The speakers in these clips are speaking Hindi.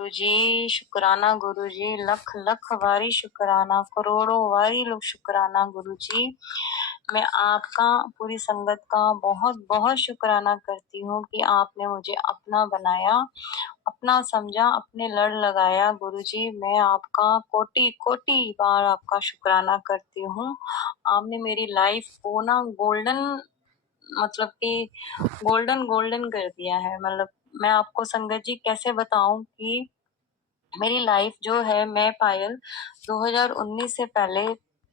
गुरुजी, शुक्राना गुरुजी, लख लख वारी शुक्राना, करोड़ों वारी लोग शुक्राना गुरुजी। मैं आपका, पूरी संगत का बहुत बहुत शुक्राना करती हूँ कि आपने मुझे अपना बनाया, अपना समझा, अपने लड़ लगाया गुरुजी। मैं आपका कोटि कोटि बार आपका शुक्राना करती हूँ। आपने मेरी लाइफ को ना गोल्डन, मतलब कि गोल्डन गोल्डन कर दिया है। मतलब मैं आपको संगत जी कैसे बताऊं कि मेरी लाइफ जो है, मैं पायल 2019 से पहले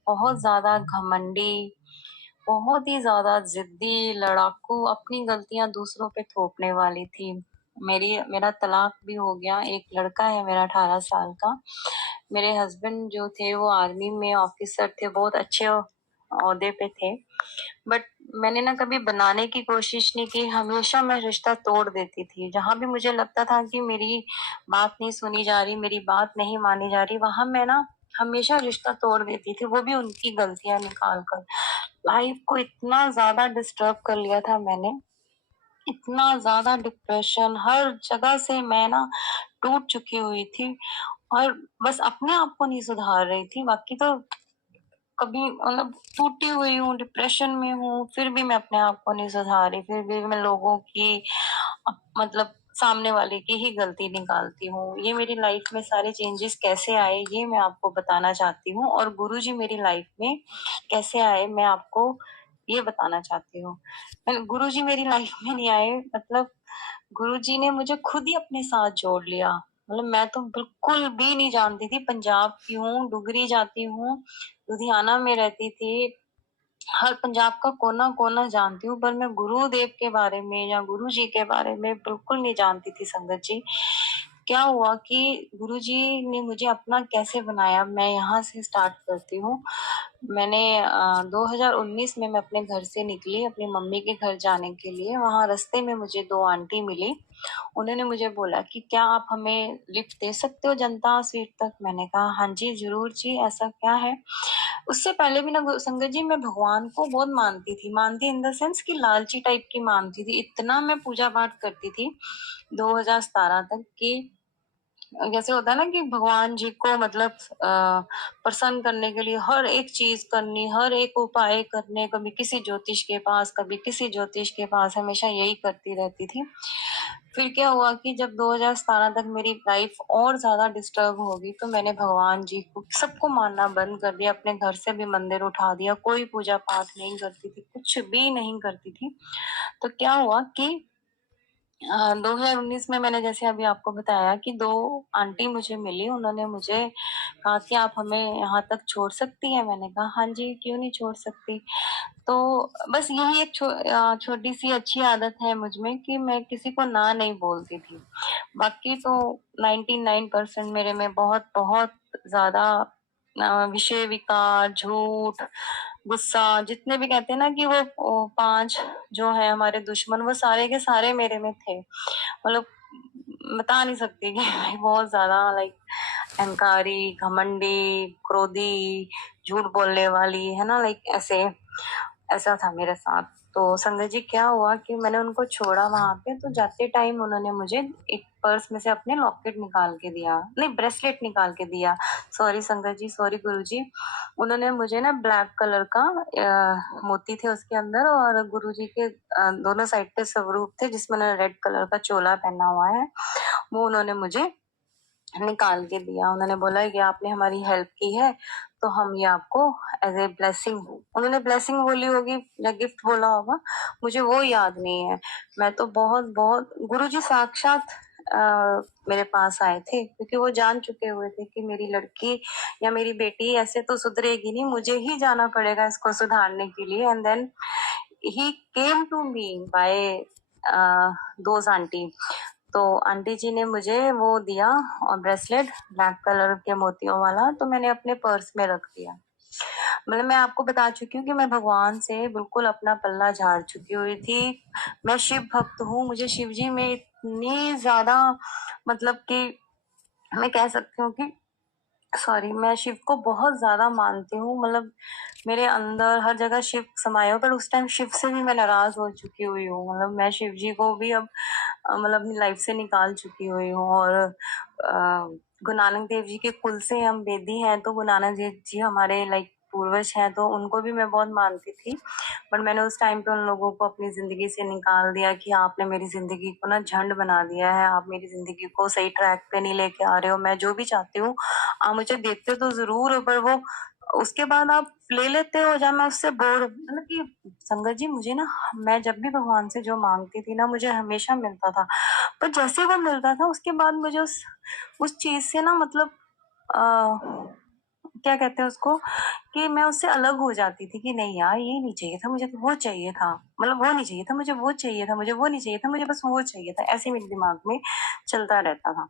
बहुत ज्यादा घमंडी, बहुत ही ज्यादा जिद्दी, लड़ाकू, अपनी गलतियां दूसरों पे थोपने वाली थी। मेरा तलाक भी हो गया। एक लड़का है मेरा 18 साल का। मेरे हस्बैंड जो थे वो आर्मी में ऑफिसर थे, बहुत अच्छे ओहदे पे थे। बट मैंने ना कभी बनाने की कोशिश नहीं की। हमेशा मैं रिश्ता तोड़ देती थी। जहां भी मुझे लगता था कि मेरी बात नहीं सुनी जा रही, मेरी बात नहीं मानी जा रही, वहां मैं ना हमेशा रिश्ता तोड़ देती थी, वो भी उनकी गलतियां निकाल कर। लाइफ को इतना ज्यादा डिस्टर्ब कर लिया था मैंने, इतना ज्यादा डिप्रेशन, हर जगह से मैं ना टूट चुकी हुई थी। और बस अपने आप को नहीं सुधार रही थी, बाकी तो कभी मतलब टूटी हुई हूँ, डिप्रेशन में हूँ, फिर भी मैं अपने आप को नहीं सुधार रही, फिर भी मैं लोगों की, मतलब सामने वाले की ही गलती निकालती हूँ। ये मेरी लाइफ में सारे चेंजेस कैसे आए ये मैं आपको बताना चाहती हूँ, और गुरुजी मेरी लाइफ में कैसे आए मैं आपको ये बताना चाहती हूँ। गुरुजी मेरी लाइफ में नहीं आए, मतलब गुरुजी ने मुझे खुद ही अपने साथ जोड़ लिया। मतलब मैं तो बिल्कुल भी नहीं जानती थी। पंजाब की हूँ, डुगरी जाती हूँ, लुधियाना में रहती थी, हर पंजाब का कोना कोना जानती हूँ, पर मैं गुरुदेव के बारे में या गुरु जी के बारे में बिल्कुल नहीं जानती थी संगत जी। क्या हुआ कि गुरु जी ने मुझे अपना कैसे बनाया, मैं यहाँ से स्टार्ट करती हूँ। मैंने 2019 में मैं अपने घर से निकली अपनी मम्मी के घर जाने के लिए। वहां रास्ते में मुझे दो आंटी मिली। उन्होंने मुझे बोला कि क्या आप हमें लिफ्ट दे सकते हो जनता स्वीट तक। मैंने कहा हाँ जी जरूर जी, ऐसा क्या है। उससे पहले भी ना संगत जी मैं भगवान को बहुत मानती थी, मानती इन द सेंस कि लालची टाइप की मानती थी। इतना मैं पूजा पाठ करती थी 2017 तक कि जैसे होता है ना कि भगवान जी को मतलब प्रसन्न करने के लिए हर एक चीज करनी, हर एक उपाय करने, कभी किसी ज्योतिष के पास, कभी किसी ज्योतिष के पास, हमेशा यही करती रहती थी। फिर क्या हुआ कि जब 2017 तक मेरी लाइफ और ज्यादा डिस्टर्ब होगी तो मैंने भगवान जी को सबको मानना बंद कर दिया, अपने घर से भी मंदिर उठा दिया, कोई पूजा पाठ नहीं करती थी, कुछ भी नहीं करती थी। तो क्या हुआ कि 2019 में मैंने जैसे अभी आपको बताया कि दो आंटी मुझे मिली। उन्होंने मुझे कहा कि आप हमें यहाँ तक छोड़ सकती हैं। मैंने कहा हाँ जी क्यों नहीं छोड़ सकती। तो बस यही एक छोटी सी अच्छी आदत है मुझ में कि मैं किसी को ना नहीं बोलती थी। बाकी तो 99% मेरे में बहुत बहुत ज्यादा विषय विकार, झूठ, गुस्सा, जितने भी कहते हैं ना कि वो पांच जो है हमारे दुश्मन, वो सारे के सारे मेरे में थे। मतलब बता नहीं सकती कि मैं बहुत ज्यादा लाइक अहंकारी, घमंडी, क्रोधी, झूठ बोलने वाली है ना, लाइक ऐसे ऐसा था मेरे साथ। तो संगत जी क्या हुआ कि मैंने उनको छोड़ा वहां पे, तो जाते टाइम उन्होंने मुझे एक पर्स में से अपने लॉकेट निकाल के दिया, नहीं ब्रेसलेट निकाल के दिया। सॉरी संगत जी, सॉरी गुरु जी। उन्होंने मुझे ना ब्लैक कलर का मोती थे उसके अंदर, और गुरु जी के दोनों साइड पे स्वरूप थे जिसमें उन्होंने रेड कलर का चोला पहना हुआ है, वो उन्होंने मुझे निकाल के दिया। उन्होंने बोला कि आपने हमारी हेल्प की है तो हम ये आपको एज ए ब्लेसिंग, उन्होंने ब्लेसिंग बोली होगी या गिफ्ट बोला होगा, मुझे वो याद नहीं है। मैं तो बहुत बहुत गुरुजी साक्षात मेरे पास आए थे, क्योंकि वो जान चुके हुए थे कि मेरी लड़की या मेरी बेटी ऐसे तो सुधरेगी नहीं, मुझे ही जाना पड़ेगा इसको सुधारने के लिए। And then he came to me by those aunty. तो आंटी जी ने मुझे वो दिया और ब्रेसलेट ब्लैक कलर के मोतियों वाला, तो मैंने अपने पर्स में रख दिया। मतलब मैं आपको बता चुकी हूँ कि मैं भगवान से बिल्कुल अपना पल्ला झाड़ चुकी हुई थी। मैं शिव भक्त हूँ, मुझे शिव जी में इतनी ज्यादा, मतलब कि मैं कह सकती हूँ कि सॉरी, मैं शिव को बहुत ज्यादा मानती हूँ। मतलब मेरे अंदर हर जगह शिव समाये हो, पर उस टाइम शिव से भी मैं नाराज हो चुकी हुई हूँ। मतलब मैं शिव जी को भी अब मतलब अपनी लाइफ से निकाल चुकी हुई हूँ। और गुरु नानक देव जी के कुल से हम बेदी हैं, तो गुरु नानक देव जी हमारे लाइक पूर्वज हैं, तो उनको भी मैं बहुत मानती थी। बट मैंने उस टाइम पे उन लोगों को अपनी जिंदगी से निकाल दिया कि आपने मेरी जिंदगी को ना झंड बना दिया है, आप मेरी जिंदगी को सही ट्रैक पे नहीं लेके आ रहे हो। मैं जो भी चाहती हूँ आप मुझे देते तो जरूर हो, पर वो उसके बाद आप ले लेते हो, जब मैं उससे बोर, मतलब कि संगत जी मुझे ना, मैं जब भी भगवान से जो मांगती थी ना मुझे हमेशा मिलता था, पर जैसे वो मिलता था उसके बाद मुझे उस चीज से ना, मतलब क्या कहते हैं उसको, कि मैं उससे अलग हो जाती थी कि नहीं यार ये नहीं चाहिए था मुझे, तो वो चाहिए था, मतलब वो नहीं चाहिए था मुझे, वो चाहिए था मुझे, वो नहीं चाहिए था मुझे, बस वो चाहिए था, ऐसे मेरे दिमाग में चलता रहता था।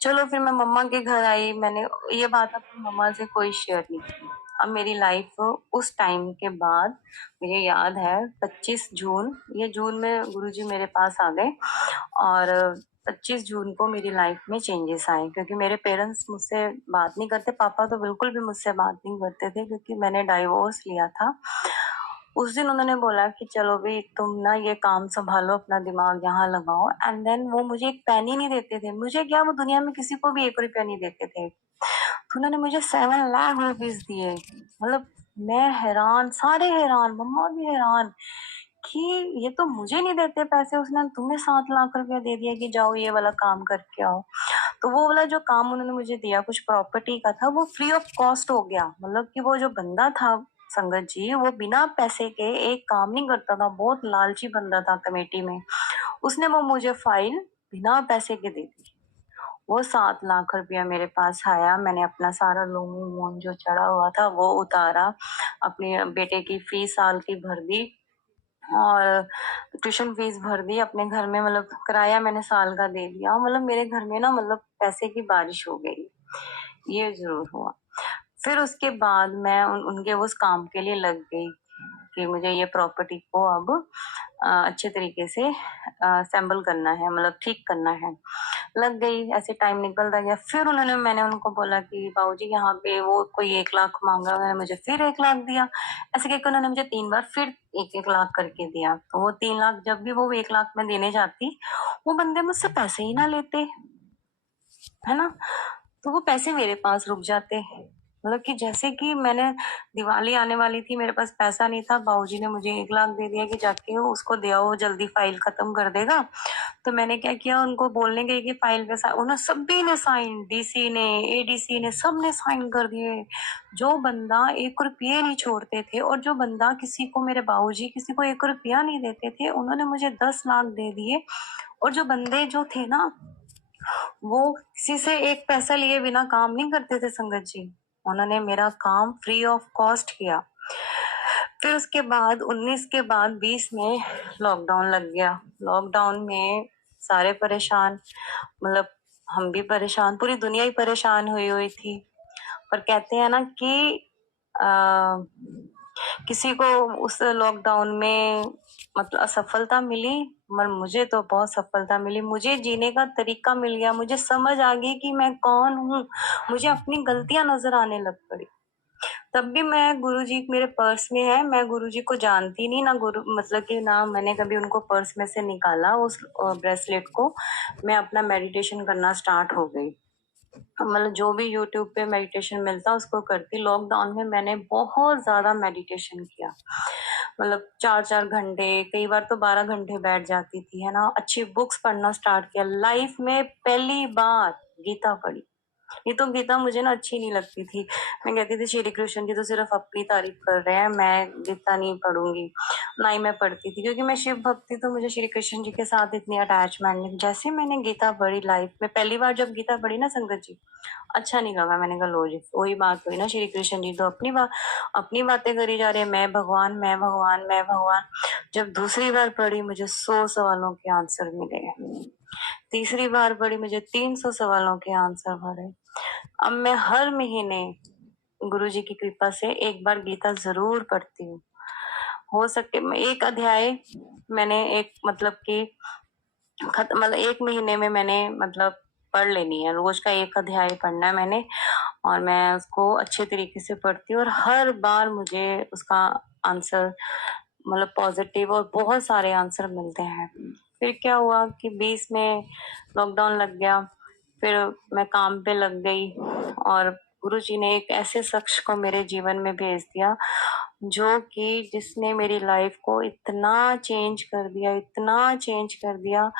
चलो फिर मैं मम्मा के घर आई, मैंने ये बात अपनी मम्मा से कोई शेयर नहीं की। अब मेरी लाइफ उस टाइम के बाद, मुझे याद है 25 जून, ये जून में गुरुजी मेरे पास आ गए, और 25 जून को मेरी लाइफ में चेंजेस आए, क्योंकि मेरे पेरेंट्स मुझसे बात नहीं करते, पापा तो बिल्कुल भी मुझसे बात नहीं करते थे, क्योंकि मैंने डाइवोर्स लिया था। उस दिन उन्होंने बोला कि चलो भी तुम ना ये काम संभालो, अपना दिमाग यहाँ लगाओ, एंड देन वो मुझे एक पेनी नहीं देते थे, मुझे क्या, वो दुनिया में किसी को भी 1 रुपया नहीं देते थे, तो उन्होंने मुझे 7 लाख रुपीज दिए। मतलब मैं हैरान, सारे हैरान, मम्मा भी हैरान कि ये तो मुझे नहीं देते पैसे, उसने तुम्हें 7 लाख रुपया दे दिया कि जाओ ये वाला काम करके आओ। तो वो वाला जो काम उन्होंने मुझे दिया कुछ प्रॉपर्टी का था, वो फ्री ऑफ कॉस्ट हो गया, मतलब कि वो जो बंदा था संगत जी, वो बिना पैसे के एक काम नहीं करता था, बहुत लालची बंदा था कमेटी में, उसने वो मुझे फाइल बिना पैसे के दे दी। वो 7 लाख रुपया मेरे पास आया, मैंने अपना सारा लोन वोन जो चढ़ा हुआ था वो उतारा, अपने बेटे की फीस साल की भर दी, और ट्यूशन फीस भर दी अपने घर में, मतलब किराया मैंने साल का दे दिया, मतलब मेरे घर में ना, मतलब पैसे की बारिश हो गई, ये जरूर हुआ। फिर उसके बाद मैं उनके उस काम के लिए लग गई कि मुझे ये प्रॉपर्टी को अब अच्छे तरीके से असेंबल करना है, मतलब ठीक करना है। लग गई, ऐसे टाइम निकलता गया। फिर मैंने उनको बोला कि बाबूजी यहाँ पे वो कोई 1 लाख मांगा, उन्होंने मुझे फिर 1 लाख दिया, ऐसे करके उन्होंने मुझे 3 बार फिर 1-1 लाख करके दिया। तो वो 3 लाख, जब भी वो 1 लाख में देने जाती, वो बंदे मुझसे पैसे ही ना लेते, है ना, तो वो पैसे मेरे पास रुक जाते, मतलब कि जैसे कि मैंने, दिवाली आने वाली थी, मेरे पास पैसा नहीं था, बाबूजी ने मुझे 1 लाख दे दिया कि जाके वो उसको दे आओ, जल्दी फाइल खत्म कर देगा। तो मैंने क्या किया, उनको बोलने गई कि फाइल पे उन्होंने सभी ने साइन, डीसी ने, एडीसी ने, सब ने साइन कर दिए। जो बंदा 1 रुपये नहीं छोड़ते थे, और जो बंदा किसी को, मेरे बाबूजी किसी को 1 रुपया नहीं देते थे, उन्होंने मुझे 10 लाख दे दिए। और जो बंदे जो थे ना, वो किसी से एक पैसा लिए बिना काम नहीं करते थे संगत जी, उन्होंने मेरा काम फ्री ऑफ कॉस्ट किया। फिर उसके बाद 19 के बाद 20 में लॉकडाउन लग गया। लॉकडाउन में सारे परेशान, मतलब हम भी परेशान, पूरी दुनिया ही परेशान हुई हुई थी। पर कहते हैं ना कि आ, किसी को उस लॉकडाउन में मतलब असफलता मिली, मगर मुझे तो बहुत सफलता मिली, मुझे जीने का तरीका मिल गया, मुझे समझ आ गई कि मैं कौन हूँ, मुझे अपनी गलतियां नजर आने लग पड़ी। तब भी मैं, गुरुजी मेरे पर्स में है, मैं गुरुजी को जानती नहीं, ना गुरु, मतलब कि ना मैंने कभी उनको पर्स में से निकाला उस ब्रेसलेट को। मैं अपना मेडिटेशन करना स्टार्ट हो गई, मतलब जो भी यूट्यूब पे मेडिटेशन मिलता उसको करती। लॉकडाउन में मैंने बहुत ज्यादा मेडिटेशन किया, मतलब 4-4 घंटे, कई बार तो 12 घंटे बैठ जाती थी, है ना। अच्छी बुक्स पढ़ना स्टार्ट किया, लाइफ में पहली बार गीता पढ़ी। ये तो गीता मुझे ना अच्छी नहीं लगती थी, मैं कहती थी श्री कृष्ण जी तो सिर्फ अपनी तारीफ कर रहे हैं, मैं गीता नहीं पढ़ूंगी, ना ही मैं पढ़ती थी, क्योंकि मैं शिव भक्ति, तो मुझे श्री कृष्ण जी के साथ इतनी अटैचमेंट नहीं। जैसे मैंने गीता पढ़ी, लाइफ में पहली बार जब गीता पढ़ी ना संगत जी, अच्छा नहीं लगा। मैंने कहा लो जी, वही बात हुई ना, श्री कृष्ण जी तो अपनी बातें करी जा रहे हैं, मैं भगवान, मैं भगवान, मैं भगवान। जब दूसरी बार पढ़ी, मुझे 100 सवालों के आंसर मिले। तीसरी बार पढ़ी, मुझे 300 सवालों के आंसर भरे। अब मैं हर महीने गुरु जी की कृपा से एक बार गीता जरूर पढ़ती हूँ। हो सके मैं एक अध्याय, मैंने एक मतलब कि खत्म, मतलब 1 महीने में मैंने मतलब पढ़ लेनी है, रोज का 1 अध्याय पढ़ना है मैंने, और मैं उसको अच्छे तरीके से पढ़ती हूँ, और हर बार मुझे उसका आंसर, मतलब पॉजिटिव और बहुत सारे आंसर मिलते हैं। फिर क्या हुआ कि 20 में लॉकडाउन लग गया। फिर मैं काम पे लग गई और गुरुजी ने एक ऐसे शख्स को मेरे जीवन में भेज दिया जो कि जिसने मेरी लाइफ को इतना चेंज कर दिया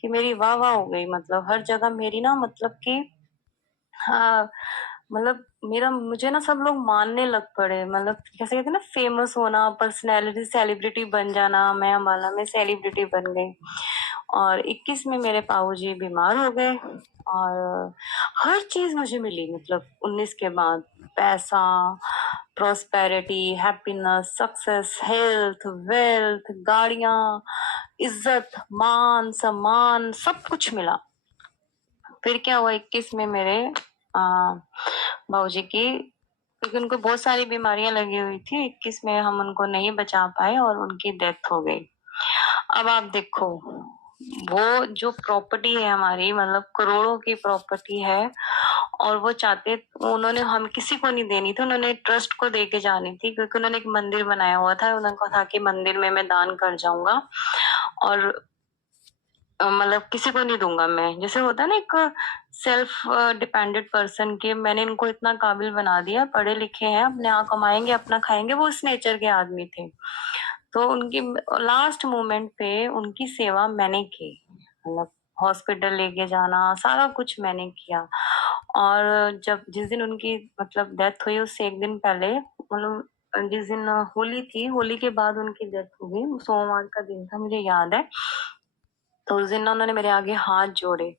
कि मेरी वाह वाह हो गई। मतलब हर जगह मेरी ना, मतलब कि हाँ, मतलब मेरा मुझे ना सब लोग मानने लग पड़े। मतलब कैसे कहते हैं ना, फेमस होना, पर्सनैलिटी, सेलिब्रिटी बन जाना। मैं अम्बाला में सेलिब्रिटी बन गई। और 21 में मेरे पाऊजी बीमार हो गए और हर चीज मुझे मिली। मतलब 19 के बाद पैसा, prosperity, happiness, success, health, wealth, गाड़ियां, इज्जत, मान सम्मान, सब कुछ मिला। फिर क्या हुआ, 21 में मेरे बाबूजी की, क्योंकि उनको बहुत सारी बीमारियां लगी हुई थी, 21 में हम उनको नहीं बचा पाए और उनकी डेथ हो गई। अब आप देखो, वो जो प्रॉपर्टी है हमारी, मतलब करोड़ों की प्रॉपर्टी है, और वो चाहते, उन्होंने हम किसी को नहीं देनी थी, उन्होंने ट्रस्ट को दे के जानी थी, क्योंकि उन्होंने एक मंदिर बनाया हुआ था। उन्होंने कहा था कि मंदिर में मैं दान कर जाऊंगा और मतलब किसी को नहीं दूंगा मैं। जैसे होता है ना एक सेल्फ डिपेंडेंट पर्सन के, मैंने इनको इतना काबिल बना दिया, पढ़े लिखे हैं, अपने यहाँ कमाएंगे, अपना खाएंगे, वो इस नेचर के आदमी थे। तो उनकी लास्ट मोमेंट पे उनकी सेवा मैंने की। मतलब हॉस्पिटल लेके जाना, सारा कुछ मैंने किया। और जब जिस दिन उनकी मतलब डेथ हुई, उससे एक दिन पहले, मतलब जिस दिन होली थी, होली के बाद उनकी डेथ हो गई, सोमवार का दिन था, मुझे याद है। तो उस दिन ना उन्होंने मेरे आगे हाथ जोड़े,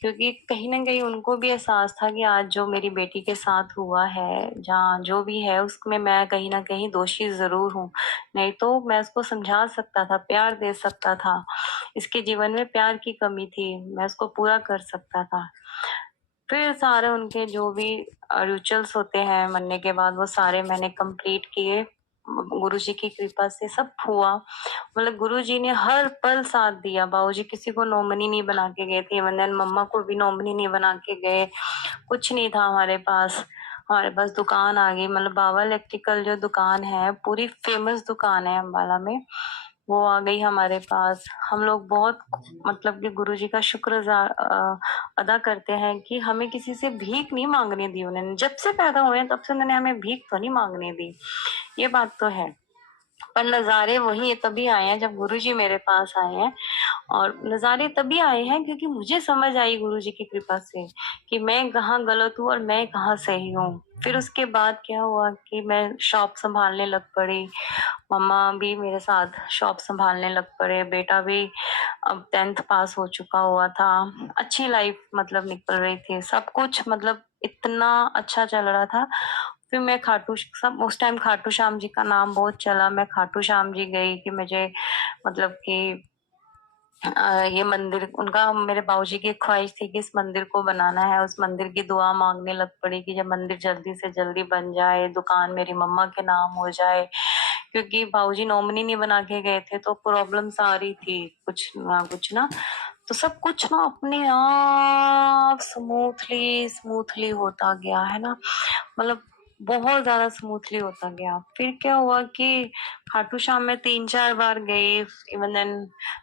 क्योंकि कहीं ना कहीं उनको भी एहसास था कि आज जो मेरी बेटी के साथ हुआ है, जहाँ जो भी है, उसमें मैं कहीं ना कहीं दोषी जरूर हूँ। नहीं तो मैं उसको समझा सकता था, प्यार दे सकता था। इसके जीवन में प्यार की कमी थी, मैं उसको पूरा कर सकता था। फिर सारे उनके जो भी रिचुअल्स होते हैं मरने के बाद, वो सारे मैंने कंप्लीट किए। गुरुजी की कृपा से सब हुआ। मतलब गुरुजी ने हर पल साथ दिया। बाबूजी किसी को नॉमिनी नहीं बना के गए थे, वंदन मम्मा को भी नॉमिनी नहीं बना के गए। कुछ नहीं था हमारे पास। हमारे पास दुकान आ गई, मतलब बाबा इलेक्ट्रिकल जो दुकान है, पूरी फेमस दुकान है अम्बाला में, वो आ गई हमारे पास। हम लोग बहुत, मतलब कि गुरुजी का शुक्र अदा करते हैं कि हमें किसी से भीख नहीं मांगने दी उन्होंने। जब से पैदा हुए तब से उन्होंने हमें भीख तो नहीं मांगने दी, ये बात तो है। पर नजारे वही तभी आए हैं जब गुरुजी मेरे पास आए हैं। और नजारे तभी आए हैं क्योंकि मुझे समझ आई गुरुजी की कृपा से कि मैं कहाँ गलत हूँ और मैं कहाँ सही हूँ। फिर उसके बाद क्या हुआ कि मैं शॉप संभालने लग पड़ी। मम्मा भी मेरे साथ शॉप संभालने लग पड़े। बेटा भी अब 10th पास हो चुका हुआ था। अच्छी लाइफ मतलब निकल रही थी, सब कुछ मतलब इतना अच्छा चल रहा था। फिर मैं खाटू सब, उस टाइम खाटू श्याम जी का नाम बहुत चला। मैं खाटू श्याम जी गई कि मुझे, मतलब कि ये मंदिर, उनका, मेरे बाबूजी की ख्वाहिश थी कि इस मंदिर को बनाना है। उस मंदिर की दुआ मांगने लग पड़ी कि जब मंदिर जल्दी से जल्दी बन जाए, दुकान मेरी मम्मा के नाम हो जाए, क्योंकि बाबूजी नॉमिनी नहीं बना के गए थे तो प्रॉब्लम्स आ रही थी कुछ ना कुछ ना। तो सब कुछ ना अपने आप स्मूथली स्मूथली होता गया है ना, मतलब बहुत ज्यादा स्मूथली होता गया। फिर क्या हुआ कि खाटू श्याम में 3-4 बार गई। इवन देन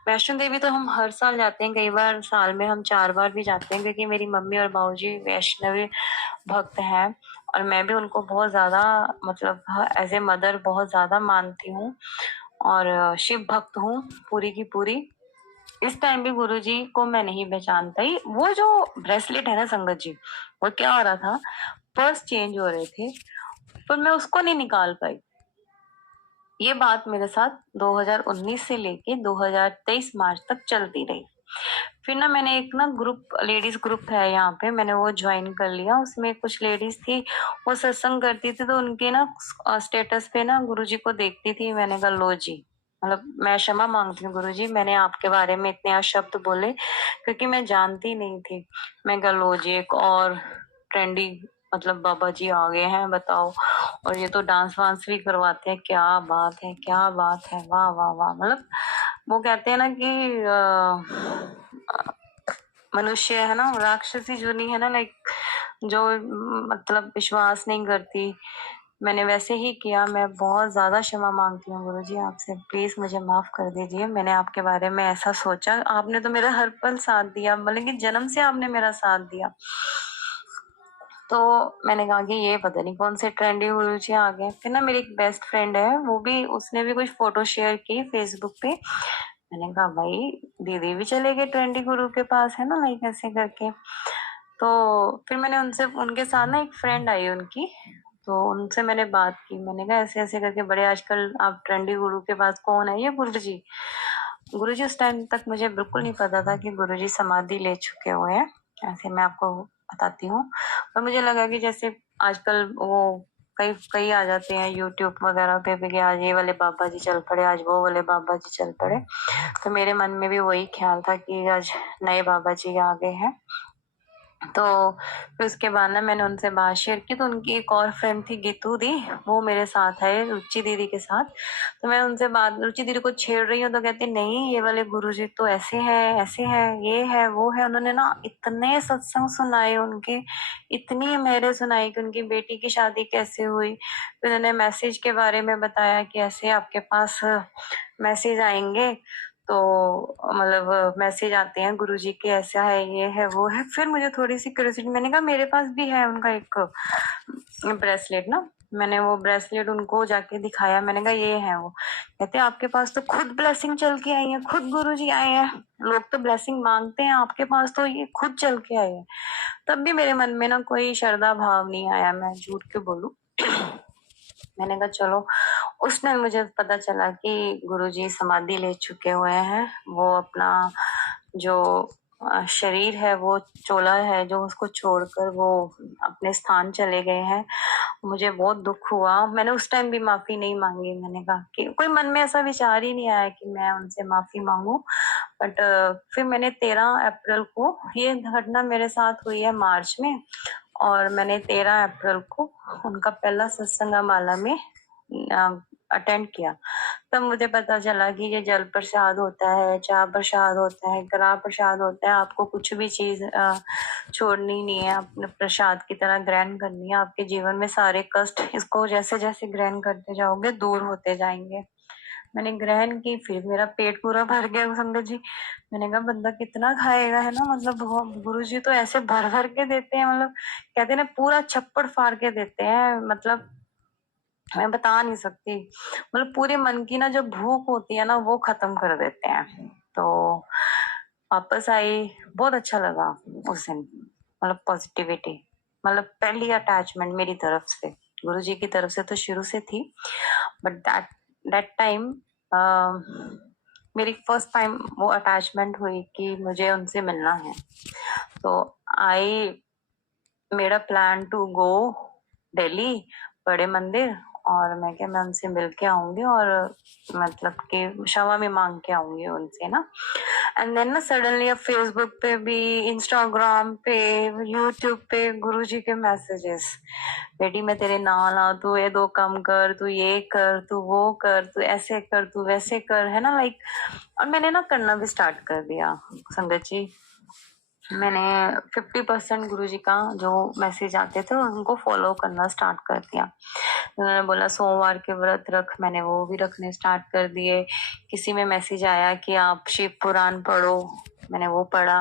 वैष्णो देवी तो हम हर साल जाते हैं, कई बार साल में हम 4 बार भी जाते हैं, क्योंकि मेरी मम्मी और बाबूजी वैष्णवी भक्त हैं और मैं भी उनको बहुत ज्यादा, मतलब एज ए मदर बहुत ज्यादा मानती हूँ और शिव भक्त हूँ पूरी की पूरी। इस टाइम भी गुरुजी को मैं नहीं पहचान पाई। वो जो ब्रेसलेट है ना संगत जी, वो क्या हो रहा था, पर्स चेंज हो रहे थे पर मैं उसको नहीं निकाल पाई। ये बात मेरे साथ 2019 से लेके 2023 मार्च तक चलती रही। फिर ना मैंने एक ना ग्रुप, लेडीज ग्रुप है यहाँ पे, मैंने वो ज्वाइन कर लिया। उसमें कुछ लेडीज थी, वो सत्संग करती थी, तो उनके ना स्टेटस पे ना गुरुजी को देखती थी। मैंने कहा लो जी, मतलब मैं क्षमा मांगती हूँ गुरुजी, मैंने आपके बारे में इतने अशब्द बोले क्योंकि मैं जानती नहीं थी। मैं कहा लो जी, एक और ट्रेंडी मतलब बाबा जी आ गए हैं, बताओ, और ये तो डांस वांस भी करवाते हैं। क्या बात है, क्या बात है, वाह वाह वाह। मतलब वो कहते हैं ना कि मनुष्य है ना, राक्षसी जो नहीं है ना, लाइक जो मतलब विश्वास नहीं करती, मैंने वैसे ही किया। मैं बहुत ज़्यादा क्षमा माँगती हूँ गुरुजी आपसे, प्लीज़ मुझे माफ़ कर दीजिए। मैंने आपके बारे में ऐसा सोचा, आपने तो मेरा हर पल साथ दिया, मतलब कि जन्म से आपने मेरा साथ दिया। तो मैंने कहा कि ये पता नहीं कौन से ट्रेंडी गुरुजी आ गए। फिर ना मेरी एक बेस्ट फ्रेंड है, वो भी, उसने भी कुछ फ़ोटो शेयर की फ़ेसबुक पे। मैंने कहा भाई दीदी भी चले गए ट्रेंडी गुरु के पास, है ना, लाइक ऐसे करके। तो फिर मैंने उनसे, उनके साथ ना एक फ्रेंड आई उनकी, तो उनसे मैंने बात की। मैंने कहा ऐसे ऐसे करके बड़े आजकल आप ट्रेंडी गुरु के पास, कौन है ये गुरुजी? गुरुजी उस टाइम तक मुझे बिल्कुल नहीं पता था कि गुरुजी समाधि ले चुके हुए हैं। ऐसे मैं आपको बताती हूँ। और मुझे लगा कि जैसे आजकल वो कई कई आ जाते हैं यूट्यूब वगैरह पे भी कि आज ये वाले बाबा जी चल पड़े, आज वो वाले बाबा जी चल पड़े। तो मेरे मन में भी वही ख्याल था कि आज नए बाबा जी आ गए हैं। तो फिर उसके बाद ना मैंने उनसे बात शेयर की, तो उनकी एक और फ्रेंड थी गीतू दी, वो मेरे साथ है रुचि दीदी के साथ। तो मैं उनसे बात, रुचि दीदी को छेड़ रही हूँ तो कहती नहीं ये वाले गुरुजी तो ऐसे है, ये है वो है। उन्होंने ना इतने सत्संग सुनाए उनके, इतनी मेरे सुनाई कि उनकी बेटी की शादी कैसे हुई। फिर उन्होंने मैसेज के बारे में बताया कि ऐसे आपके पास मैसेज आएंगे, तो मतलब मैसेज आते हैं गुरुजी के, ऐसा है, ये है, वो है। फिर मुझे थोड़ी सी क्यूरियोसिटी, मैंने कहा मेरे पास भी है उनका एक ब्रेसलेट ना। मैंने वो ब्रेसलेट उनको जाके दिखाया, मैंने कहा ये है वो। कहते आपके पास तो खुद ब्लेसिंग चल के आई है, खुद गुरुजी आए हैं। लोग तो ब्लेसिंग मांगते हैं, आपके पास तो ये खुद चल के आए हैं। तब भी मेरे मन में ना कोई श्रद्धा भाव नहीं आया, मैं झूठ क्यों बोलूं। मैंने कहा चलो। उस टाइम मुझे पता चला कि गुरुजी समाधि ले चुके हुए हैं। वो अपना जो शरीर है, वो चोला है जो, उसको छोड़कर वो अपने स्थान चले गए हैं। मुझे बहुत दुख हुआ। मैंने उस टाइम भी माफी नहीं मांगी। मैंने कहा कि कोई मन में ऐसा विचार ही नहीं आया कि मैं उनसे माफी मांगू। बट फिर मैंने 13 अप्रैल को, ये घटना मेरे साथ हुई है मार्च में, और मैंने 13 अप्रैल को उनका पहला सत्संग माला में अटेंड किया। तब मुझे पता चला कि ये जल प्रसाद होता है, चाय प्रसाद होता है, कड़ा प्रसाद होता है। आपको कुछ भी चीज छोड़नी नहीं है, अपने प्रसाद की तरह ग्रहण करनी है। आपके जीवन में सारे कष्ट, इसको जैसे जैसे ग्रहण करते जाओगे दूर होते जाएंगे। मैंने ग्रहण की, फिर मेरा पेट पूरा भर गया संगत जी। मैंने कहा बंदा कितना खाएगा, है ना, मतलब गुरु जी तो ऐसे भर भर के देते हैं, मतलब कहते हैं ना पूरा छप्पड़ फाड़ के देते हैं। मतलब मैं बता नहीं सकती, मतलब पूरे मन की ना जो भूख होती है ना वो खत्म कर देते हैं। तो वापस आई, बहुत अच्छा लगा उस दिन। मतलब पॉजिटिविटी, मतलब पहली अटैचमेंट मेरी तरफ से, गुरु जी की तरफ से तो शुरू से थी, बट दैट दैट टाइम मेरी फर्स्ट टाइम वो अटैचमेंट हुई कि मुझे उनसे मिलना है। तो I made a plan to go Delhi बड़े मंदिर, और मैं क्या, मैं उनसे मिल के आऊंगी और मतलब कि क्षमा भी मांग के आऊंगी उनसे ना। एंड देन ना सडनली अब फेसबुक पे भी, इंस्टाग्राम पे, यूट्यूब पे गुरुजी के मैसेजेस, बेटी मैं तेरे नाल आ, तू ये 2 काम कर, तू ये कर, तू वो कर, तू ऐसे कर, तू वैसे कर, है ना, लाइक। और मैंने ना करना भी स्टार्ट कर दिया संगत जी। मैंने 50% गुरुजी का जो मैसेज आते थे उनको फॉलो करना स्टार्ट कर दिया। उन्होंने बोला सोमवार के व्रत रख, मैंने वो भी रखने स्टार्ट कर दिए। किसी में मैसेज आया कि आप शिव पुराण पढ़ो, मैंने वो पढ़ा।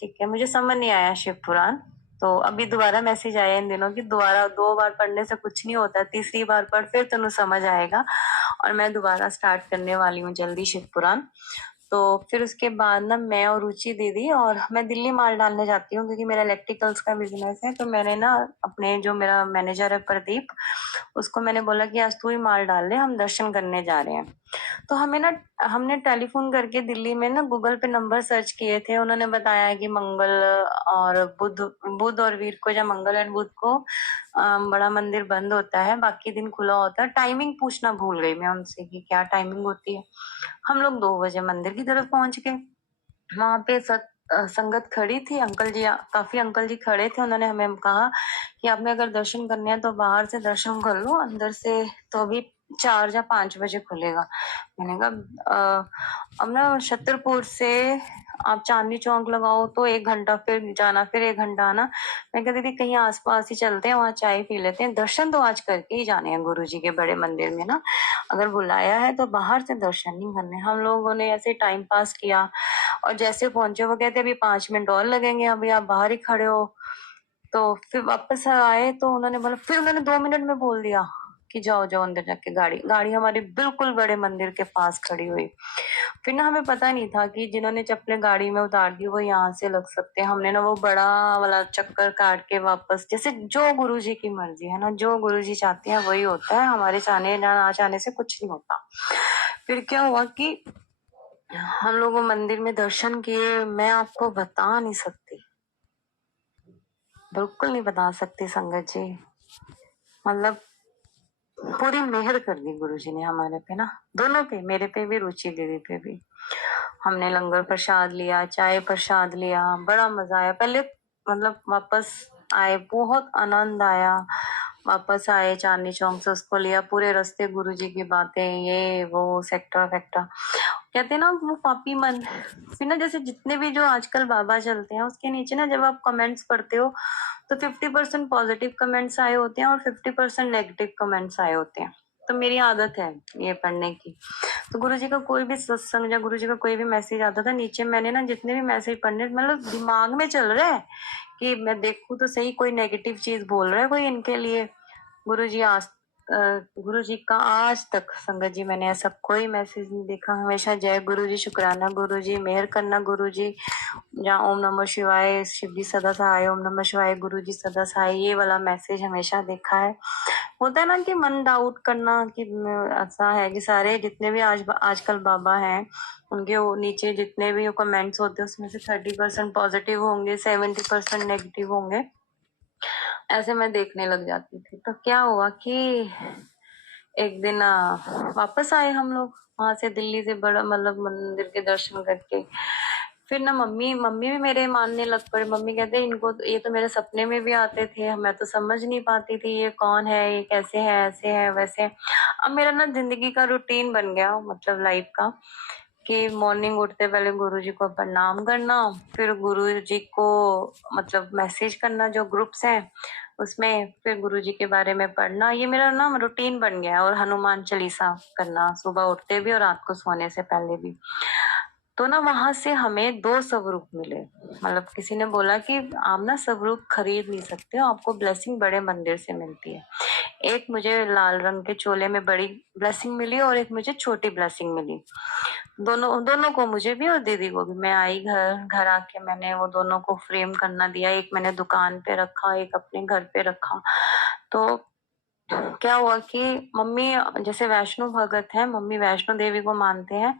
ठीक है, मुझे समझ नहीं आया शिव पुराण, तो अभी दोबारा मैसेज आया इन दिनों कि दोबारा 2 बार पढ़ने से कुछ नहीं होता, तीसरी बार पढ़ फिर तुम्हें समझ आएगा। और मैं दोबारा स्टार्ट करने वाली हूँ जल्दी शिव पुराण। तो फिर उसके बाद ना मैं और रुचि दीदी, और मैं दिल्ली माल डालने जाती हूँ क्योंकि मेरा इलेक्ट्रिकल्स का बिजनेस है। तो मैंने ना अपने जो मेरा मैनेजर है प्रदीप, उसको मैंने बोला कि आज तू ही माल डाल ले, हम दर्शन करने जा रहे हैं। तो हमने टेलीफोन करके दिल्ली में ना गूगल पे नंबर सर्च किए थे। उन्होंने बताया कि मंगल और बुध और वीर को, या मंगल एंड बुध को बड़ा मंदिर बंद होता है, बाकी दिन खुला होता है। टाइमिंग पूछना भूल गई मैं उनसे कि क्या टाइमिंग होती है। हम लोग 2 बजे मंदिर की तरफ पहुंच गए। वहां पे संगत खड़ी थी, अंकल जी, काफी अंकल जी खड़े थे। उन्होंने हमें कहा कि आपने अगर दर्शन करने हैं तो बाहर से दर्शन कर लो, अंदर से तो अभी 4 या 5 बजे खुलेगा। मैंने कहा अब ना छतरपुर से आप चांदनी चौक लगाओ तो 1 घंटा फिर जाना, फिर 1 घंटा आना। मैं कहती थी कहीं आस-पास ही चलते हैं, वहाँ चाय पी लेते हैं, दर्शन तो आज करके ही जाने हैं गुरुजी के बड़े मंदिर में ना। अगर बुलाया है तो बाहर से दर्शन नहीं करने। हम लोगों ने ऐसे टाइम पास किया और जैसे पहुंचे वो कहते अभी 5 मिनट और लगेंगे, अभी आप बाहर ही खड़े हो। तो फिर वापस आए तो उन्होंने बोला, फिर उन्होंने 2 मिनट में बोल दिया कि जाओ जाओ अंदर जाके। गाड़ी हमारे बिल्कुल बड़े मंदिर के पास खड़ी हुई। फिर ना हमें पता नहीं था कि जिन्होंने चप्पलें गाड़ी में उतार दी वो यहाँ से लग सकते हैं। हमने ना वो बड़ा वाला चक्कर काट के वापस, जैसे जो गुरुजी की मर्जी है ना, जो गुरुजी चाहते हैं वही होता है, हमारे चाहने ना चाहने से कुछ नहीं होता। फिर क्या हुआ कि हम लोग मंदिर में दर्शन किए, मैं आपको बता नहीं सकती, बिल्कुल नहीं बता सकती संगत जी। मतलब पूरी मेहर कर दी गुरुजी ने हमारे पे ना, दोनों पे, मेरे पे भी रुचि दीदी पे भी। हमने लंगर प्रसाद लिया, चाय प्रसाद लिया, बड़ा मजा आया। पहले मतलब वापस आए, बहुत आनंद आया। वापस आए चांदनी चौक से, उसको लिया, पूरे रास्ते गुरुजी की बातें, ये वो सेक्टर फैक्टर, कहते हैं ना वो पापी मन। फिर ना जैसे जितने भी जो आजकल बाबा चलते हैं उसके नीचे ना जब आप कमेंट्स पढ़ते हो तो 50% पॉजिटिव कमेंट्स आए होते हैं और 50% नेगेटिव कमेंट्स आए होते हैं। तो मेरी आदत है ये पढ़ने की। तो गुरुजी का कोई भी सत्संग या गुरुजी का कोई भी मैसेज आता था, नीचे मैंने ना जितने भी मैसेज पढ़ने, मतलब दिमाग में चल रहा है कि मैं देखूं तो सही कोई नेगेटिव चीज बोल रहा है कोई इनके लिए। गुरुजी आज गुरुजी का आज तक संगत जी मैंने ऐसा कोई मैसेज नहीं देखा। हमेशा जय गुरुजी, शुक्राना गुरुजी, मेहर करना गुरुजी, जहाँ ओम नमः शिवाय, शिव जी सदा सहाय, ओम नमः शिवाय, गुरु जी सदा सहाय, ये वाला मैसेज हमेशा देखा है। होता है ना कि मन डाउट करना कि ऐसा है कि सारे जितने भी आजकल बाबा हैं उनके वो नीचे जितने भी कमेंट्स होते हैं उसमें से 30% पॉजिटिव होंगे, 70% नेगेटिव होंगे, ऐसे मैं देखने लग जाती थी। तो क्या हुआ कि एक दिन वापस आए हम लोग वहां से, दिल्ली से, बड़ा मतलब मंदिर के दर्शन करके। फिर ना मम्मी मम्मी भी मेरे मानने लग पड़े। मम्मी कहते इनको ये तो मेरे सपने में भी आते थे, मैं तो समझ नहीं पाती थी ये कौन है, ये कैसे है, ऐसे है वैसे है। अब मेरा ना जिंदगी का रूटीन बन गया, मतलब लाइफ का, कि मॉर्निंग उठते पहले गुरुजी को प्रणाम करना, फिर गुरुजी को मतलब मैसेज करना जो ग्रुप्स हैं उसमें, फिर गुरुजी के बारे में पढ़ना, ये मेरा ना रूटीन बन गया है। और हनुमान चालीसा करना सुबह उठते भी और रात को सोने से पहले भी। तो ना वहां से हमें 2 स्वरूप मिले। मतलब किसी ने बोला कि आप ना स्वरूप खरीद नहीं सकते हो, आपको ब्लेसिंग बड़े मंदिर से मिलती है। एक मुझे लाल रंग के चोले में बड़ी ब्लेसिंग मिली और एक मुझे छोटी ब्लेसिंग मिली। दोनों दोनों को, मुझे भी और दीदी को भी। मैं आई घर आके मैंने वो दोनों को फ्रेम करना दिया, एक मैंने दुकान पे रखा, एक अपने घर पे रखा। तो क्या हुआ कि मम्मी जैसे वैष्णो भगत है, मम्मी वैष्णो देवी को मानते हैं,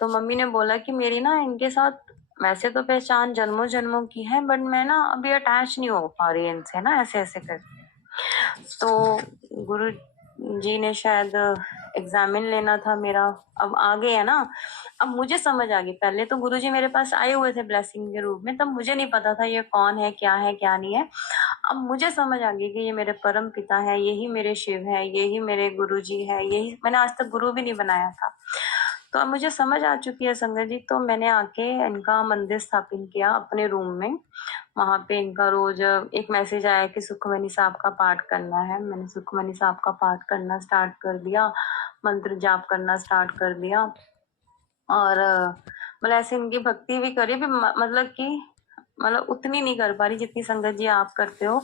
तो मम्मी ने बोला कि मेरी ना इनके साथ वैसे तो पहचान जन्मों जन्मों की है, बट मैं ना अभी अटैच नहीं हो पा रही इनसे ना, ऐसे ऐसे करके। तो गुरु जी ने शायद एग्जामिन लेना था मेरा, अब आ गए है ना। अब मुझे समझ आ गई, पहले तो गुरुजी मेरे पास आए हुए थे ब्लेसिंग के रूप में, तब मुझे नहीं पता था ये कौन है क्या नहीं है। अब मुझे समझ आ गई कि ये मेरे परम पिता है, यही मेरे शिव है, यही मेरे गुरुजी है, यही, मैंने आज तक गुरु भी नहीं बनाया था। तो अब मुझे समझ आ चुकी है संगत जी। तो मैंने आके इनका मंदिर स्थापित किया अपने रूम में। वहां पे इनका रोज एक मैसेज आया कि सुखमनी साहब का पाठ करना है। मैंने सुखमनी साहब का पाठ करना स्टार्ट कर दिया, मंत्र जाप करना स्टार्ट कर दिया। और मतलब ऐसे इनकी भक्ति भी करी भी, मतलब कि मतलब उतनी नहीं कर पा रही जितनी संगत जी आप करते हो,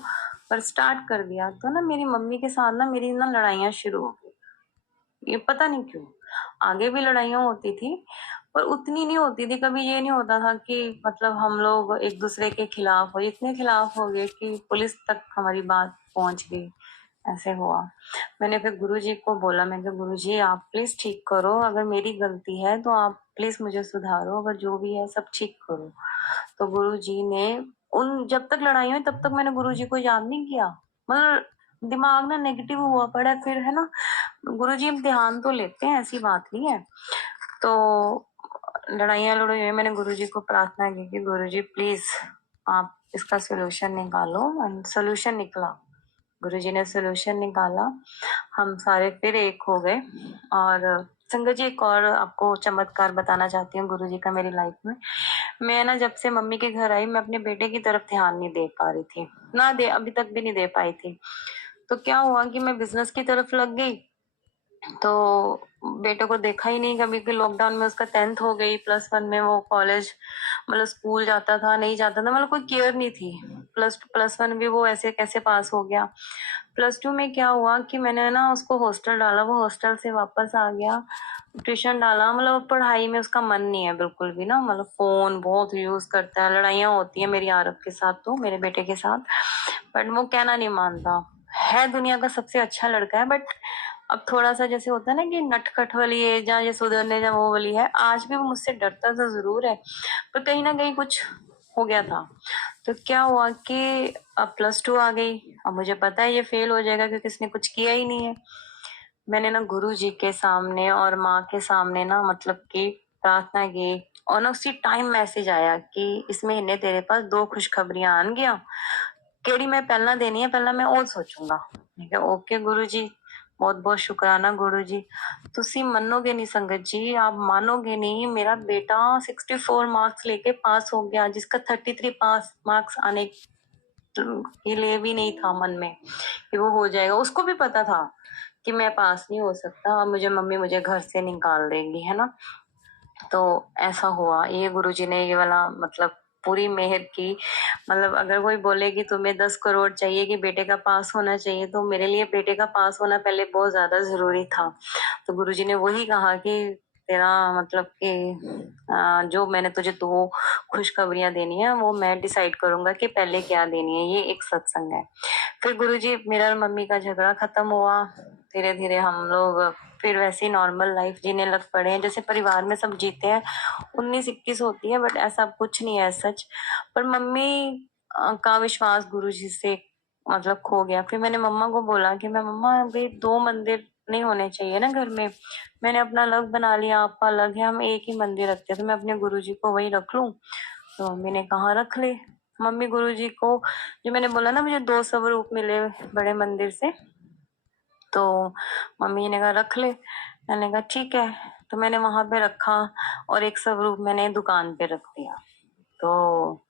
पर स्टार्ट कर दिया। तो ना मेरी मम्मी के साथ ना मेरी ना लड़ाइयां शुरू हो गई, ये पता नहीं क्यों। आगे भी लड़ाइयां होती थी पर उतनी नहीं होती थी, कभी ये नहीं होता था कि मतलब हम लोग एक दूसरे के खिलाफ हो, इतने खिलाफ हो गए कि पुलिस तक हमारी बात पहुंच गई, ऐसे हुआ। मैंने फिर गुरुजी को बोला, मैं गुरुजी आप प्लीज ठीक करो, अगर मेरी गलती है तो आप प्लीज मुझे सुधारो, अगर जो भी है सब ठीक करो। तो गुरुजी ने उन, जब तक लड़ाई हुई तब तक मैंने गुरुजी को याद नहीं किया, मतलब दिमाग ना नेगेटिव हुआ पड़ा है। फिर है ना, गुरुजी ध्यान तो लेते हैं, ऐसी बात नहीं है। तो लड़ाइयाँ लड़ी हुई, मैंने गुरुजी को प्रार्थना की कि गुरुजी प्लीज आप इसका सोल्यूशन निकालो। एंड सोल्यूशन निकला, गुरुजी ने सोल्यूशन निकाला, हम सारे फिर एक हो गए। और संगत जी, एक और आपको चमत्कार बताना चाहती हूँ गुरुजी का मेरी लाइफ में। मैं ना जब से मम्मी के घर आई, मैं अपने बेटे की तरफ ध्यान नहीं दे पा रही थी। ना दे अभी तक भी नहीं दे पाई थी। तो क्या हुआ कि मैं बिज़नेस की तरफ लग गई, तो बेटे को देखा ही नहीं कभी, कि लॉकडाउन में उसका 10th हो गई, +1 में वो कॉलेज मतलब स्कूल जाता था, नहीं जाता था, मतलब कोई केयर नहीं थी। +1 भी वो ऐसे कैसे पास हो गया। +2 में क्या हुआ कि मैंने ना उसको हॉस्टल डाला, वो हॉस्टल से वापस आ गया, ट्यूशन डाला, मतलब पढ़ाई में उसका मन नहीं है बिल्कुल भी ना, मतलब फोन बहुत यूज करता है, लड़ाइयाँ होती है मेरी आरब के साथ, तो मेरे बेटे के साथ, बट वो कहना नहीं मानता है। दुनिया का सबसे अच्छा लड़का है, बट अब थोड़ा सा जैसे होता है ना कि नटखट वाली एज, या ये सुधरने जा वो वाली है। आज भी वो मुझसे डरता तो जरूर है, पर कहीं ना कहीं कुछ हो गया था। तो क्या हुआ कि अब +2 आ गई, अब मुझे पता है ये फेल हो जाएगा क्योंकि इसने कुछ किया ही नहीं है। मैंने ना गुरु जी के सामने और माँ के सामने ना मतलब कि प्रार्थना की, और ना उसी टाइम मैसेज आया कि इस महीने तेरे पास 2 खुशखबरियां आन गया, केड़ी मैं पहला देनी है, पहला मैं और सोचूंगा। मैं कहा ओके गुरु जी, बहुत बहुत शुक्राना गुरु जी। तुसी मनोगे नहीं संगत जी, आप मानोगे नहीं, मेरा बेटा 64 मार्क्स लेके पास हो गया, जिसका 33 पास मार्क्स आने के लिए भी नहीं था मन में कि वो हो जाएगा। उसको भी पता था कि मैं पास नहीं हो सकता, और मुझे मम्मी मुझे घर से निकाल देगी, है ना। तो ऐसा हुआ, ये गुरुजी ने ये वाला मतलब पूरी मेहर की। मतलब अगर कोई बोले कि तुम्हें 10 करोड़ चाहिए कि बेटे का पास होना चाहिए, तो मेरे लिए बेटे का पास होना पहले बहुत ज्यादा जरूरी था। तो गुरुजी ने वही कहा कि तेरा मतलब कि जो मैंने तुझे 2 खुशखबरियां देनी है वो मैं डिसाइड करूंगा कि पहले क्या देनी है। ये एक सत्संग है। फिर गुरुजी, मेरा और मम्मी का झगड़ा खत्म हुआ, धीरे धीरे हम लोग फिर वैसे ही नॉर्मल लाइफ जीने लग पड़े हैं, जैसे परिवार में सब जीते हैं। 19-21 होती है, बट ऐसा कुछ नहीं है सच। पर मम्मी का विश्वास गुरुजी से मतलब खो गया। फिर मैंने मम्मा को बोला कि मैं मम्मा, अभी 2 मंदिर नहीं होने चाहिए ना घर में। मैंने अपना अलग बना लिया, आपका अलग है, हम एक ही मंदिर रखते हैं, तो मैं अपने गुरुजी को वही रख लूं। तो मम्मी ने कहा रख ले। मम्मी गुरुजी को, जो मैंने बोला ना मुझे 2 स्वरूप मिले बड़े मंदिर से, तो मम्मी ने कहा रख ले। मैंने कहा ठीक है, तो मैंने वहां पे रखा, और एक स्वरूप मैंने दुकान पे रख दिया। तो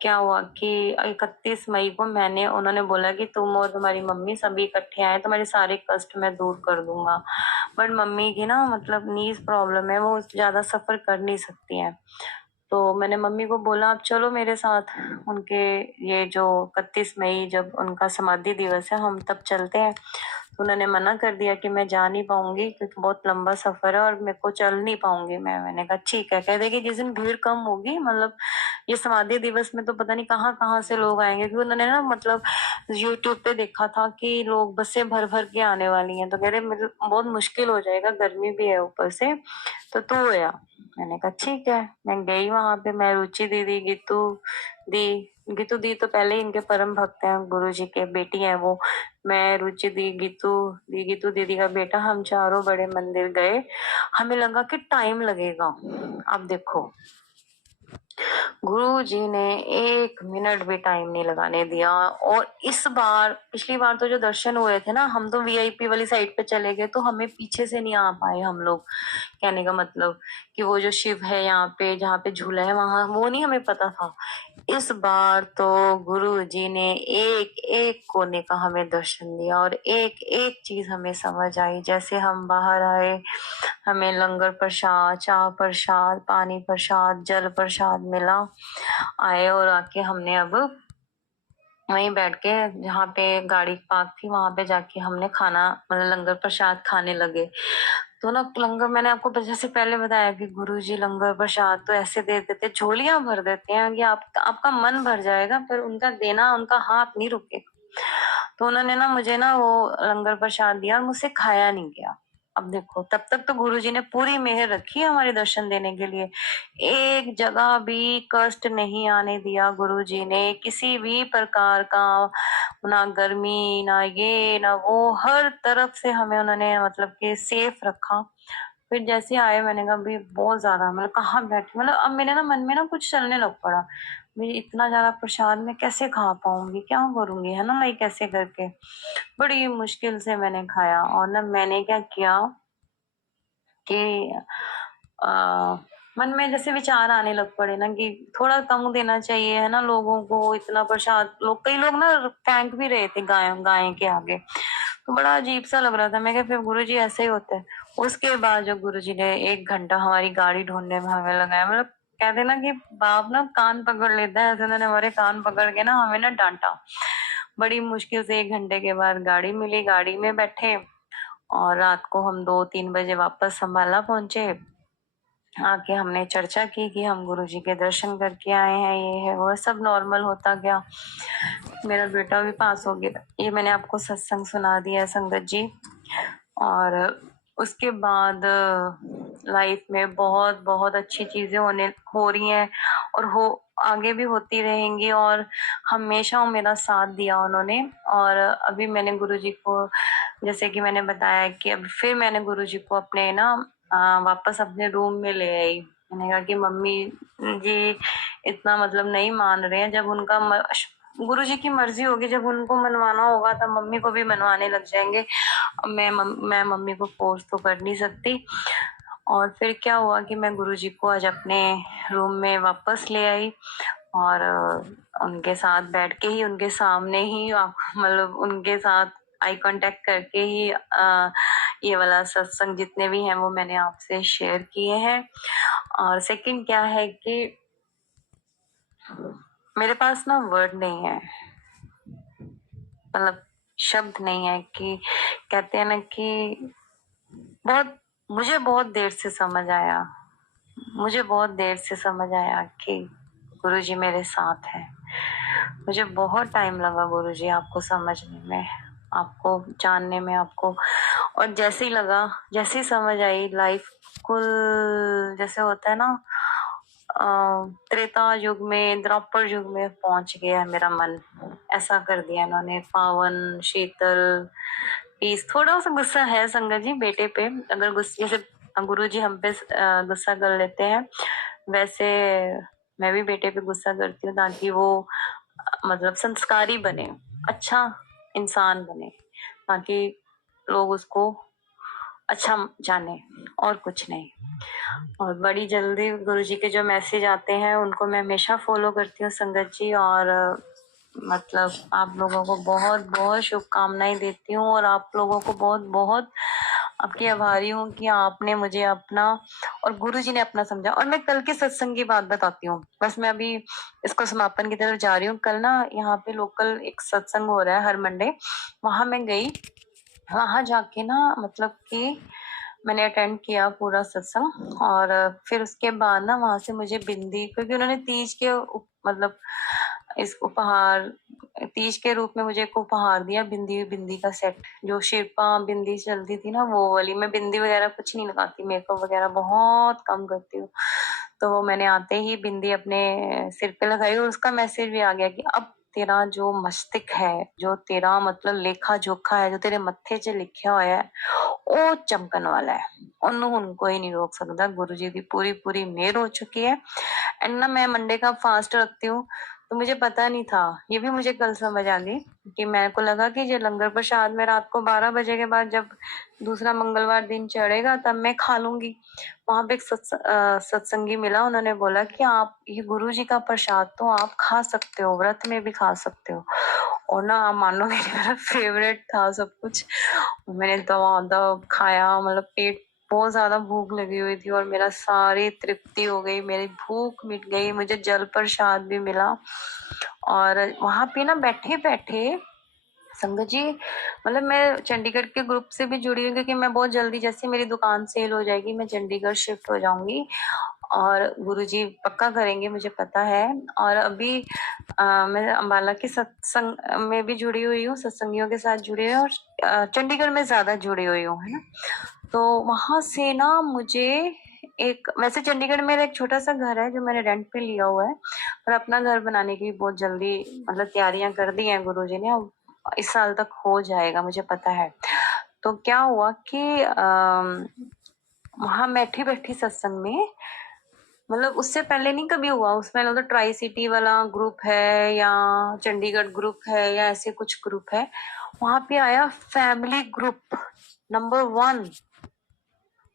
क्या हुआ कि 31 मई को मैंने, उन्होंने बोला कि तुम और तुम्हारी मम्मी सभी इकट्ठे आए, तुम्हारे सारे कष्ट मैं दूर कर दूंगा। बट मम्मी की ना मतलब नीज प्रॉब्लम है, वो ज्यादा सफर कर नहीं सकती है। तो मैंने मम्मी को बोला आप चलो मेरे साथ, उनके ये जो 31 मई जब उनका समाधि दिवस है, हम तब चलते हैं। तो उन्होंने मना कर दिया कि मैं जा नहीं पाऊंगी क्योंकि बहुत लंबा सफर है और मेरे को चल नहीं पाऊंगी मैंने कहा ठीक है। कह दे कि जिस दिन भीड़ कम होगी, मतलब ये समाधि दिवस में तो पता नहीं कहाँ कहाँ से लोग आएंगे, क्योंकि उन्होंने ना मतलब यूट्यूब पे देखा था कि लोग बसें भर भर के आने वाली हैं। तो कह रहे मेरे बहुत मुश्किल हो जाएगा, गर्मी भी है ऊपर से, तो तू गया। मैंने कहा ठीक है। मैं गई वहां पे, मैं रुचि दीदी, दी गीतू दी तो पहले ही इनके परम भक्त हैं, गुरु जी के बेटी हैं वो। मैं रुचि दी, गीतू दीदी का बेटा, हम चारों बड़े मंदिर गए। हमें लगा कि टाइम लगेगा। अब देखो, गुरु जी ने 1 मिनट भी टाइम नहीं लगाने दिया। और इस बार, पिछली बार तो जो दर्शन हुए थे ना, हम तो वीआईपी वाली साइड पे चले गए, तो हमें पीछे से नहीं आ पाए हम लोग। कहने का मतलब कि वो जो शिव है यहाँ पे, जहाँ पे झूला है वहां, वो नहीं हमें पता था। इस बार तो गुरु जी ने एक एक कोने का हमें दर्शन दिया, और एक एक चीज हमें समझ आई। जैसे हम बाहर आए, हमें लंगर प्रसाद, चाय प्रसाद, पानी प्रसाद, जल प्रसाद मिला। आए और आके हमने अब वहीं बैठ के, जहाँ पे गाड़ी पार्क थी वहां पे जाके हमने खाना मतलब लंगर प्रसाद खाने लगे। तो ना लंगर, मैंने आपको जैसे पहले बताया कि गुरुजी लंगर प्रसाद तो ऐसे दे देते, झोलियां भर देते हैं कि आपका मन भर जाएगा, पर उनका देना, उनका हाथ नहीं रुकेगा। तो उन्होंने ना मुझे ना वो लंगर प्रसाद दिया और मुझसे खाया नहीं गया। अब देखो, तब तक तो गुरुजी ने पूरी मेहर रखी है हमारे दर्शन देने के लिए। एक जगह भी कष्ट नहीं आने दिया गुरुजी ने, किसी भी प्रकार का, ना गर्मी, ना ये ना वो, हर तरफ से हमें उन्होंने मतलब कि सेफ रखा। फिर जैसे आए, मैंने कहा भाई बहुत ज्यादा, मतलब कहाँ बैठे, मतलब अब मेरे ना मन में ना कुछ चलने लग पड़ा। भाई इतना ज्यादा प्रसाद मैं कैसे खा पाऊंगी, क्या करूंगी, है ना, मैं कैसे करके। बड़ी मुश्किल से मैंने खाया। और ना मैंने क्या किया, कि मन में जैसे विचार आने लग पड़े ना कि थोड़ा कम देना चाहिए, है ना, लोगों को इतना प्रसाद। कई लोग ना फेंक भी रहे थे गाय गाय के आगे, तो बड़ा अजीब सा लग रहा था। मैं क्या, फिर गुरुजी ऐसे ही होते हैं। उसके बाद जो गुरुजी ने 1 घंटा हमारी गाड़ी ढूंढने में हमें लगाया, मतलब कहते ना कि बाप ना कान पकड़ लेता है, ऐसे उन्होंने हमारे कान पकड़ के ना हमें ना डांटा। बड़ी मुश्किल से 1 घंटे के बाद गाड़ी मिली, गाड़ी में बैठे और रात को हम 2-3 बजे वापस संभाला पहुंचे। आके हमने चर्चा की कि हम गुरुजी के दर्शन करके आए हैं, ये है वो, सब नॉर्मल होता गया। मेरा बेटा भी पास हो गया। ये मैंने आपको सत्संग सुना दिया संगत जी। और उसके बाद लाइफ में बहुत बहुत अच्छी चीजें हो रही हैं और हो आगे भी होती रहेंगी, और हमेशा मेरा साथ दिया उन्होंने। और अभी मैंने गुरुजी को, जैसे कि मैंने बताया कि अब फिर मैंने गुरुजी को अपने ना वापस अपने रूम में ले आई। मैंने कहा कि मम्मी जी इतना मतलब नहीं मान रहे हैं, जब उनका गुरुजी की मर्जी होगी, जब उनको मनवाना होगा तब मम्मी को भी मनवाने लग जाएंगे। मैं मम्मी को फोर्स तो कर नहीं सकती। और फिर क्या हुआ कि मैं गुरुजी को आज अपने रूम में वापस ले आई और उनके साथ बैठ के ही, उनके सामने ही, मतलब उनके साथ आई कांटेक्ट करके ही ये वाला सत्संग जितने भी हैं वो मैंने आपसे शेयर किए हैं। और सेकंड क्या है कि मेरे पास ना वर्ड नहीं है, मतलब शब्द नहीं है, कि कहते हैं ना कि मुझे बहुत देर से समझ आया, मुझे बहुत देर से समझ आया कि गुरुजी मेरे साथ है। मुझे बहुत टाइम लगा गुरुजी आपको समझने में, आपको जानने में, आपको। और जैसे ही लगा, जैसे ही समझ आई, लाइफ कुल जैसे होता है ना, त्रेता युग में, द्वापर युग में पहुंच गया मेरा मन। ऐसा कर दिया इन्होंने, पावन शीतल पीस। थोड़ा सा गुस्सा है संगत जी बेटे पे, अगर गुस्से से गुरु जी हम पे गुस्सा कर लेते हैं, वैसे मैं भी बेटे पे गुस्सा करती हूँ ताकि वो मतलब संस्कारी बने, अच्छा इंसान बने, ताकि लोग उसको अच्छा जाने, और कुछ नहीं। और बड़ी जल्दी गुरुजी के जो मैसेज आते हैं उनको मैं हमेशा फॉलो करती हूँ संगत जी। और मतलब आप लोगों को बहुत बहुत शुभकामनाएं देती हूँ, और आप लोगों को बहुत बहुत आपकी आभारी हूँ कि आपने मुझे अपना और गुरुजी ने अपना समझा। और मैं कल के सत्संग की बात बताती हूँ, बस मैं अभी इसको समापन की तरफ जा रही हूँ। कल ना यहाँ पे लोकल एक सत्संग हो रहा है हर मंडे, वहां मैं गई। वहां जाके ना मतलब कि मैंने अटेंड किया पूरा सत्संग, और फिर उसके बाद ना वहां से मुझे बिंदी, क्योंकि उन्होंने तीज के मतलब इस उपहार, तीज के रूप में मुझे एक उपहार दिया, बिंदी, बिंदी का सेट। जो शिल्पा बिंदी चलती थी ना वो वाली। मैं बिंदी वगैरह कुछ नहीं लगाती, मेकअप वगैरह बहुत कम करती हूँ, तो मैंने आते ही बिंदी अपने सिर पे लगाई, और उसका मैसेज भी आ गया कि अब तेरा जो मस्तिष्क है, जो तेरा मतलब लेखा जोखा है, जो तेरे मत्थे च लिखा हुआ है ਉਹ ਚਮਕਣ ਵਾਲਾ ਹੈ। ਉਹਨੂੰ ਹੁਣ ਕੋਈ नहीं रोक सकता। गुरु जी की पूरी पूरी मेहर हो चुकी है। एंड ना मैं मंडे का फास्ट रखती हूँ, तो मुझे पता नहीं था, ये भी मुझे कल समझ आ गई कि मेरे को लगा कि ये लंगर प्रसाद में रात को 12 बजे के बाद जब दूसरा मंगलवार दिन चढ़ेगा तब मैं खा लूंगी। वहां पे एक सत्संगी मिला, उन्होंने बोला कि आप ये गुरु जी का प्रसाद तो आप खा सकते हो, व्रत में भी खा सकते हो। और ना आप मानोगे मेरा फेवरेट था सब कुछ। मैंने दवा खाया, मतलब पेट बहुत ज्यादा भूख लगी हुई थी और मेरा सारी तृप्ति हो गई, मेरी भूख मिट गई, मुझे जल प्रसाद भी मिला। और वहां पे ना बैठे बैठे संगत जी, मतलब मैं चंडीगढ़ के ग्रुप से भी जुड़ी हूँ, क्योंकि मैं बहुत जल्दी, जैसे मेरी दुकान सेल हो जाएगी, मैं चंडीगढ़ शिफ्ट हो जाऊंगी, और गुरुजी पक्का करेंगे, मुझे पता है। और अभी मैं अम्बाला के सत्संग में भी जुड़ी हुई हूँ, सत्संगियों के साथ जुड़ी हुई हूँ, और चंडीगढ़ में ज्यादा जुड़ी हुई हूँ, है ना। तो वहां से ना मुझे एक, वैसे चंडीगढ़ में मेरा एक छोटा सा घर है जो मैंने रेंट पे लिया हुआ है, और अपना घर बनाने की बहुत जल्दी मतलब तैयारियां कर दी हैं गुरुजी ने, इस साल तक हो जाएगा मुझे पता है। तो क्या हुआ कि वहां बैठी बैठी सत्संग में, मतलब उससे पहले नहीं कभी हुआ, उसमें मतलब ट्राई सिटी वाला ग्रुप है या चंडीगढ़ ग्रुप है या ऐसे कुछ ग्रुप है, वहां पे आया फैमिली ग्रुप नंबर 1,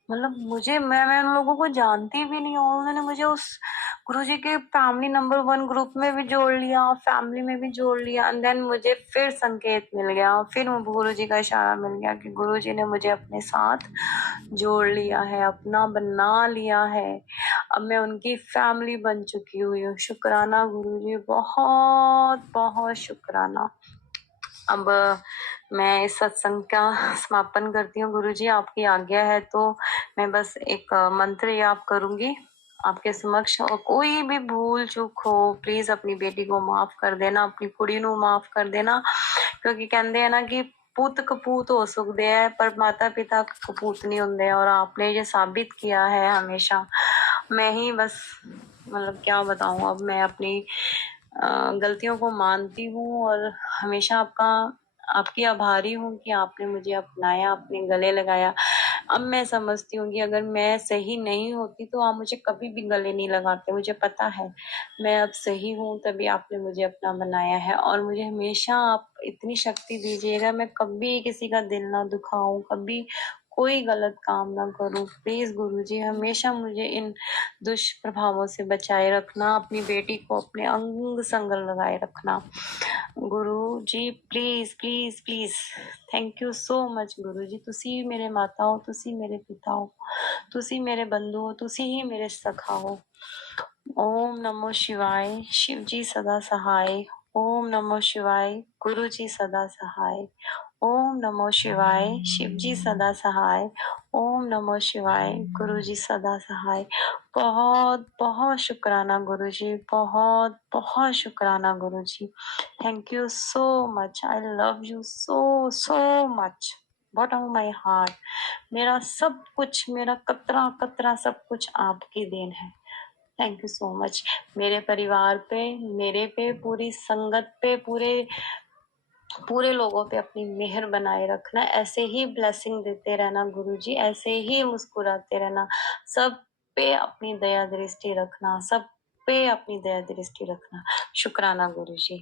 मतलब मैं उन लोगों को जानती भी नहीं हूँ, उन्होंने मुझे उस गुरुजी के फैमिली नंबर 1 ग्रुप में भी जोड़ लिया, फैमिली में भी जोड़ लिया, एंड देन मुझे फिर संकेत मिल गया, फिर गुरुजी का इशारा मिल गया कि गुरुजी ने मुझे अपने साथ जोड़ लिया है, अपना बना लिया है, अब मैं उनकी फैमिली बन चुकी हुई हूँ। शुक्राना गुरुजी, बहुत बहुत शुक्राना। अब मैं इस सत्संग का समापन करती हूँ। गुरुजी आपकी आज्ञा है तो मैं बस एक मंत्र याद करूंगी आपके समक्ष, और कोई भी भूल चूक हो प्लीज अपनी बेटी को माफ कर देना, अपनी कुड़ी ਨੂੰ माफ कर देना, क्योंकि कहते हैं ना कि पुत कपूत हो सकते हैं पर माता पिता कपूत नहीं होंगे, और आपने ये साबित किया है हमेशा। मैं ही बस मतलब क्या बताऊं, अब मैं अपनी गलतियों को मानती हूँ और हमेशा आपकी आभारी हूँ कि आपने मुझे अपनाया, अपने गले लगाया। अब मैं समझती हूँ कि अगर मैं सही नहीं होती तो आप मुझे कभी भी गले नहीं लगाते, मुझे पता है मैं अब सही हूँ, तभी आपने मुझे अपना बनाया है, और मुझे हमेशा आप इतनी शक्ति दीजिएगा मैं कभी किसी का दिल ना दुखाऊं, कभी कोई गलत काम ना करूं। प्लीज गुरुजी हमेशा मुझे इन दुष्प्रभावों से बचाए रखना, अपनी बेटी को अपने अंग संग लगाए रखना। Guru ji please please please, thank you so much Guru ji. तुसी मेरे माता हो, तुसी मेरे पिता हो, तुसी मेरे बंधु हो, तुसी ही मेरे सखा हो। ओम नमो शिवाय, शिव जी सदा सहाय। ओम नमो शिवाय, गुरु जी सदा सहाय। ओम नमो शिवाय, शिव जी सदा सहाय। ओम नमो शिवाय, गुरु जी सदा सहाय। बहुत बहुत शुक्राना गुरु जी, बहुत बहुत शुक्राना Guru ji. Thank you so much, I love you so so much, bottom of my heart. मेरा सब कुछ, मेरा कतरा कतरा सब कुछ आपकी देन है। Thank you so much. मेरे परिवार पे, मेरे पे, पूरी संगत पे, पूरे पूरे लोगों पे अपनी मेहर बनाए रखना, ऐसे ही ब्लेसिंग देते रहना गुरुजी, ऐसे ही मुस्कुराते रहना, सब पे अपनी दया दृष्टि रखना, सब पे अपनी दया दृष्टि रखना। शुक्राना गुरुजी।